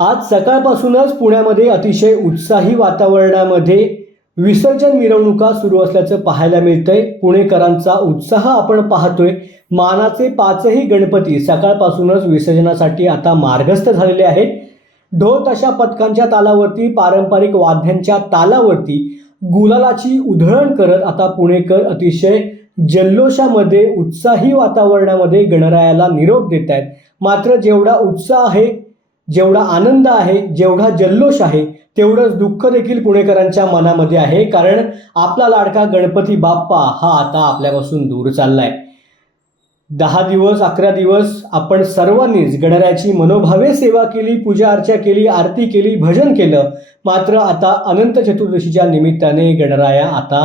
आज सकाळपासूनच पुण्यामध्ये अतिशय उत्साही वातावरणामध्ये विसर्जन मिरवणुका सुरू असल्याचं पाहायला मिळतंय. पुणेकरांचा उत्साह आपण पाहतोय. मानाचे पाचही गणपती सकाळपासूनच विसर्जनासाठी आता मार्गस्थ झालेले आहेत. ढोल तशा पथकांच्या तालावरती पारंपरिक वाद्यांच्या तालावरती गुलालाची उधळण करत आता पुणेकर अतिशय जल्लोषामध्ये उत्साही वातावरणामध्ये गणरायाला निरोप देत आहेत मात्र जेवढा उत्साह आहे जेवढा आनंद आहे जेवढा जल्लोष आहे तेवढंच दुःख देखील पुणेकरांच्या मनामध्ये आहे. कारण आपला लाडका गणपती बाप्पा हा आता आपल्यापासून दूर चाललाय. दहा दिवस अकरा दिवस आपण सर्वांनीच गणरायाची मनोभावे सेवा केली पूजा अर्चा केली आरती केली भजन केलं. मात्र आता अनंत चतुर्दशीच्या निमित्ताने गणराया आता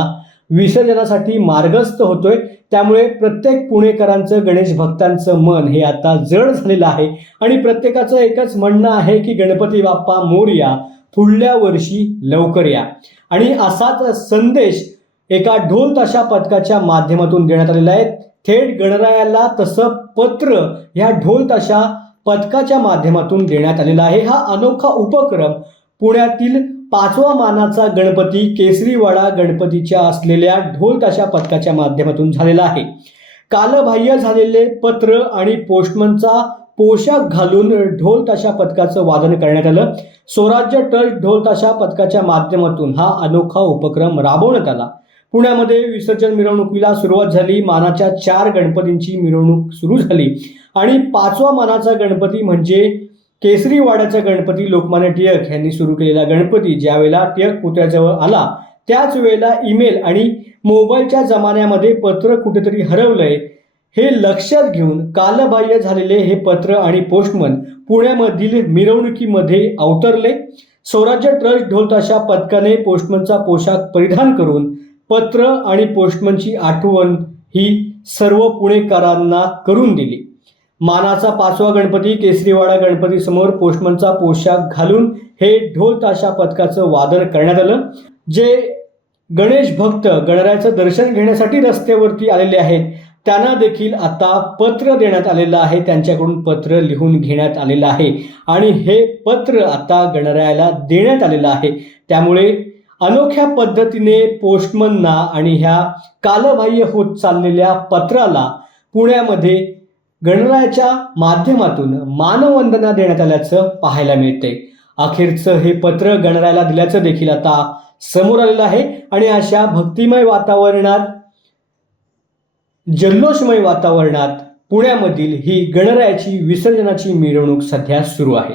विसर्जनासाठी मार्गस्थ होतोय. त्यामुळे प्रत्येक पुणेकरांचं गणेश भक्तांचं मन हे आता जड झालेलं आहे. आणि प्रत्येकाचं एकच म्हणणं आहे की गणपती बाप्पा मोरया पुढल्या वर्षी लवकर या. आणि असाच संदेश एका ढोल ताशा पथकाच्या माध्यमातून देण्यात आलेला आहे. थेट गणरायाला तसं पत्र ह्या ढोल ताशा पथकाच्या माध्यमातून देण्यात आलेला आहे. हा अनोखा उपक्रम पुण्यातील पाचवा मानाचा गणपती केसरीवाडा गणपतीच्या असलेल्या ढोल ताशा पथकाच्या माध्यमातून झालेला आहे. कालबाह्य झालेले पत्र आणि पोस्टमनचा पोशाख घालून ढोल ताशा पथकाचं वादन करण्यात आलं. स्वराज्य ट्रस्ट ढोल ताशा पथकाच्या माध्यमातून हा अनोखा उपक्रम राबवण्यात आला. पुण्यामध्ये विसर्जन मिरवणुकीला सुरुवात झाली. मानाच्या चार गणपतींची मिरवणूक सुरू झाली. आणि पाचवा मानाचा गणपती म्हणजे केसरीवाड्याचा गणपती लोकमान्य टिळक यांनी सुरू केलेला गणपती ज्यावेळेला टिळक पुतळ्याजवळ आला त्याच वेळेला ईमेल आणि मोबाईलच्या जमान्यामध्ये पत्र कुठेतरी हरवलंय हे लक्षात घेऊन कालबाह्य झालेले हे पत्र आणि पोस्टमन पुण्यामधील मिरवणुकीमध्ये अवतरले. स्वराज्य ट्रस्ट ढोलताशा पथकाने पोस्टमनचा पोशाख परिधान करून पत्र आणि पोस्टमनची आठवण ही सर्व पुणेकरांना करून दिली. मानाचा पाचवा गणपती केसरीवाडा गणपती समोर पोस्टमनचा पोशाख घालून हे ढोल ताशा पथकाचं वादन करण्यात आलं. जे गणेश भक्त गणरायाचं दर्शन घेण्यासाठी रस्त्यावरती आलेले आहेत त्यांना देखील आता पत्र देण्यात आलेलं आहे. त्यांच्याकडून पत्र लिहून घेण्यात आलेलं आहे आणि हे पत्र आता गणरायाला देण्यात आलेलं आहे. त्यामुळे अनोख्या पद्धतीने पोस्टमनना आणि ह्या कालबाह्य होत चाललेल्या पत्राला पुण्यामध्ये गणरायाच्या माध्यमातून मानवंदना देण्यात आल्याचं पाहायला मिळते अखेरचं हे पत्र गणरायाला दिल्याचं देखील आता समोर आलेलं आहे आणि अशा भक्तिमय वातावरणात जल्लोषमय वातावरणात पुण्यामधील ही गणरायाची विसर्जनाची मिरवणूक सध्या सुरू आहे.